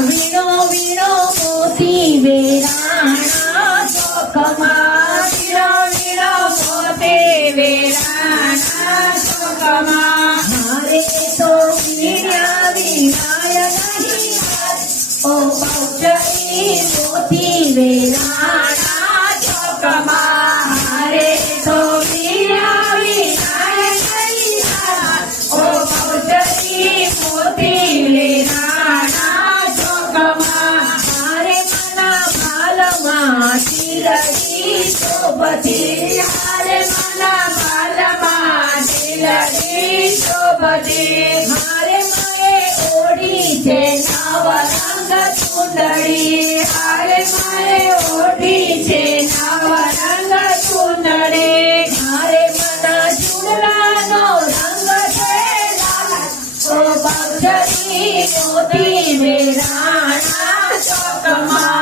વીણો વીણો મોતી વેરાણા ચોકમાં વીણો વીણો મોતી વેરાણા ચોકમાં મારે તો વીણ્યા વિનાય નહીં ઓ પૌચરી મોતી વેરાણા ચોકમાં મારે તો વીણ્યા વિનાય નહીં ઓ પૌચરી મોતી વેરાણા ચોકમાં મારે મના બાલમાં શીલડી શોભતી મારે મના બાલમાં શીલડી શોભતી મારે માએ ઓઢી છે નવરંગ ચૂંદડી મારે માએ ઓઢી છે નવરંગ ચૂંદડી મારે મના ચૂંદડાનો રંગ છે લાલ ઓ પૌચરી મોતી વેરાણા ચોકમાં